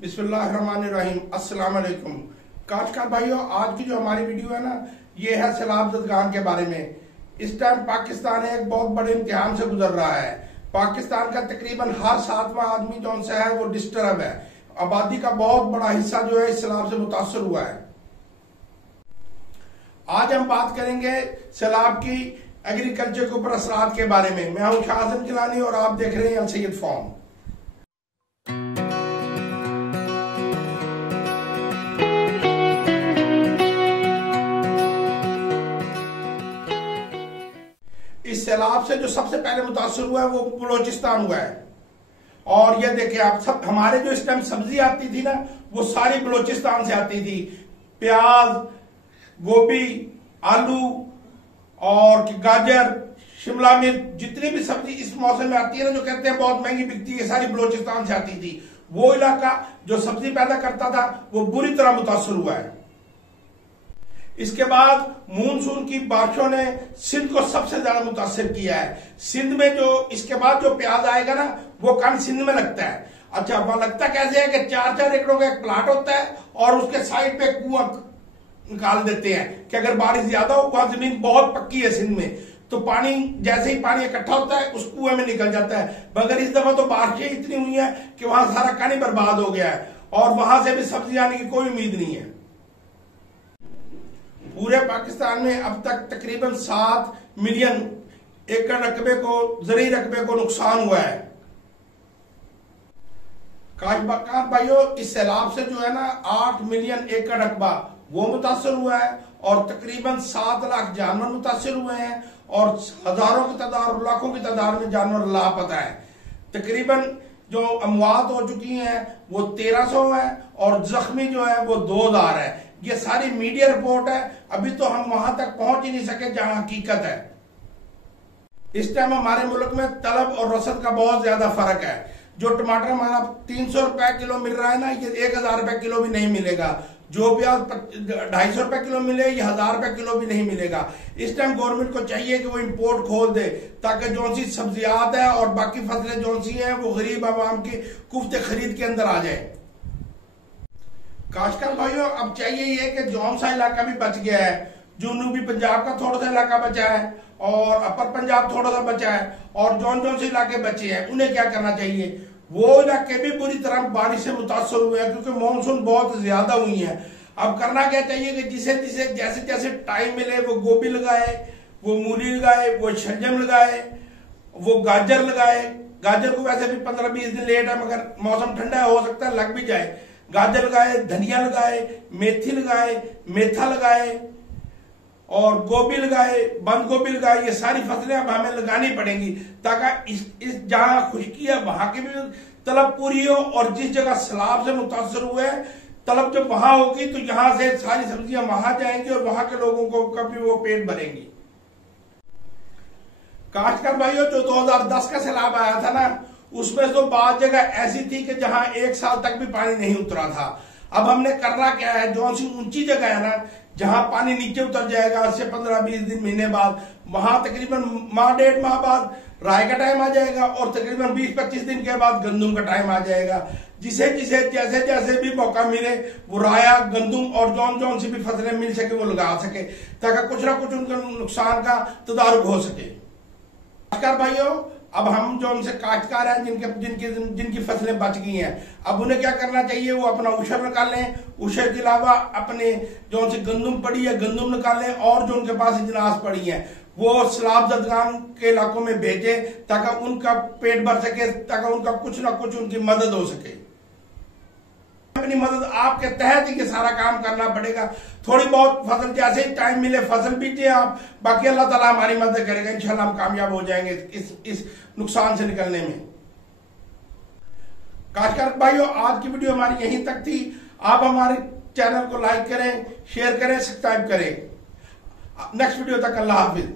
बिस्मिल्लाहिर्रहमानिर्रहीम। अस्सलाम वालेकुम। काश्तकार भाइयों, आज की जो हमारी वीडियो है ना, ये है सैलाब ज़दगान के बारे में। इस टाइम पाकिस्तान एक बहुत बड़े इम्तिहान से गुजर रहा है। पाकिस्तान का तकरीबन हर 7वां आदमी जो उनसे है वो डिस्टर्ब है। आबादी का बहुत बड़ा हिस्सा जो है इस सैलाब से मुतासर हुआ है। आज हम बात करेंगे सैलाब की एग्रीकल्चर के ऊपर असरात के बारे में। मैं हूं शाह हसन किलानी और आप देख रहे हैं अल सैयद फॉर्म। इस सैलाब से जो सबसे पहले मुतासर हुआ है वो बलोचिस्तान हुआ है। और ये देखिए आप, सब हमारे जो इस टाइम सब्जी आती थी ना, वो सारी बलोचिस्तान से आती थी। प्याज, गोभी, आलू और गाजर, शिमला मिर्च, जितनी भी सब्जी इस मौसम में आती है ना, जो कहते हैं बहुत महंगी बिकती है, सारी बलोचिस्तान से आती थी। वो इलाका जो सब्जी पैदा करता था वो बुरी तरह मुतासर हुआ है। इसके बाद मानसून की बारिशों ने सिंध को सबसे ज्यादा मुतासर किया है। सिंध में जो इसके बाद जो प्याज आएगा ना, वो कम सिंध में लगता है। अच्छा, वहां लगता कैसे है कि 4-4 एकड़ों का एक प्लाट होता है और उसके साइड पे कुआं निकाल देते हैं कि अगर बारिश ज्यादा हो, वहां जमीन बहुत पक्की है सिंध में, तो पानी जैसे ही पानी इकट्ठा होता है उस कुएं में निकल जाता है। मगर इस दफा तो बारिशें इतनी हुई है कि वहां सारा पानी बर्बाद हो गया है और वहां से भी सब्जी आने की कोई उम्मीद नहीं है। पूरे पाकिस्तान में अब तक तकरीबन 7 मिलियन एकड़ रकबे को, ज़रूरी रकबे को नुकसान हुआ है। काश्तकार भाइयों, इस सैलाब से जो है ना 8 मिलियन एकड़ रकबा वो मुतासर हुआ है और तकरीबन 7 लाख जानवर मुतासर हुए हैं और हजारों की तादाद, लाखों की तादाद में जानवर लापता है। तकरीबन जो अमवात हो चुकी हैं वो 1300 है और जख्मी जो है वो 2000 है। ये सारी मीडिया रिपोर्ट है, अभी तो हम वहां तक पहुंच ही नहीं सके जहां हकीकत है। इस टाइम हमारे मुल्क में तलब और रसद का बहुत ज्यादा फर्क है। जो टमाटर हमारा 300 रुपए किलो मिल रहा है ना, ये 1000 रुपए किलो भी नहीं मिलेगा। जो प्याज 250 रुपए किलो मिले, ये 1000 रुपए किलो भी नहीं मिलेगा। इस टाइम गवर्नमेंट को चाहिए कि वो इंपोर्ट खोल दे, ताकि जो सी सब्जियात है और बाकी फसलें जो सी हैं वो गरीब आवाम की कुफ्त खरीद के अंदर आ जाए। काश्तकार भाइयों, अब चाहिए ये कि जौन सा इलाका भी बच गया है, जनूबी पंजाब का थोड़ा सा इलाका बचा है और अपर पंजाब थोड़ा सा बचा है, और जौन से इलाके बचे हैं उन्हें क्या करना चाहिए, वो इलाके भी बुरी तरह बारिश से मुतासर हुए हैं क्योंकि मानसून बहुत ज्यादा हुई है। अब करना क्या चाहिए कि जिसे जिसे जैसे जैसे टाइम मिले वो गोभी लगाए, वो मूली लगाए, वो शलजम लगाए, वो गाजर लगाए। गाजर को वैसे भी 15-20 दिन लेट है, मगर मौसम ठंडा हो सकता है लग भी जाए। गाजर लगाए, धनिया लगाए, मेथी लगाए, मेथा लगाए और गोभी लगाए, बंद गोभी लगाए। ये सारी फसलें अब हमें लगानी पड़ेंगी ताकि इस जहां खुशकी है वहां की भी तलब पूरी हो, और जिस जगह सैलाब से मुतासर हुए तलब जब वहां होगी तो यहां से सारी सब्जियां वहां जाएंगी और वहां के लोगों को कभी वो पेट भरेंगी। काश्तकार भाइयों, जो 2010 का सैलाब आया था ना, उसमें तो बाद जगह ऐसी थी कि जहां 1 साल तक भी पानी नहीं उतरा था। अब हमने करना क्या है, जो सी ऊंची जगह है ना, जहां पानी नीचे उतर जाएगा आज से 15-20 दिन, महीने बाद, वहां तकरीबन माह 1.5 माह बाद राय का टाइम आ जाएगा और तकरीबन 20-25 दिन के बाद गंदुम का टाइम आ जाएगा। जिसे जिसे जैसे जैसे भी मौका मिले वो राया, गंदुम और जौन सी भी फसलें मिल सके वो लगा सके, ताकि कुछ ना कुछ उनका नुकसान का तदारुक हो सके। काश्तकार भाइयों, अब हम जो उनसे काश्तकार हैं जिनकी फसलें बच गई हैं, अब उन्हें क्या करना चाहिए, वो अपना उशर निकालें। उशर के अलावा अपने जो उनसे गंदुम पड़ी है गंदुम निकालें, और जो उनके पास इजनास पड़ी है वो सैलाब ज़दगान के इलाकों में भेजें ताकि उनका पेट भर सके, ताकि उनका कुछ ना कुछ उनकी मदद हो सके। अपनी मदद आपके तहत ही सारा काम करना पड़ेगा। थोड़ी बहुत फसल जैसे ही टाइम मिले फसल बीजिए आप, बाकी अल्लाह ताला हमारी मदद करेगा। इंशाल्लाह हम कामयाब हो जाएंगे इस नुकसान से निकलने में। काश्तकार भाइयों, आज की वीडियो हमारी यहीं तक थी। आप हमारे चैनल को लाइक करें, शेयर करें, सब्सक्राइब करें। नेक्स्ट वीडियो तक अल्लाह हाफिज।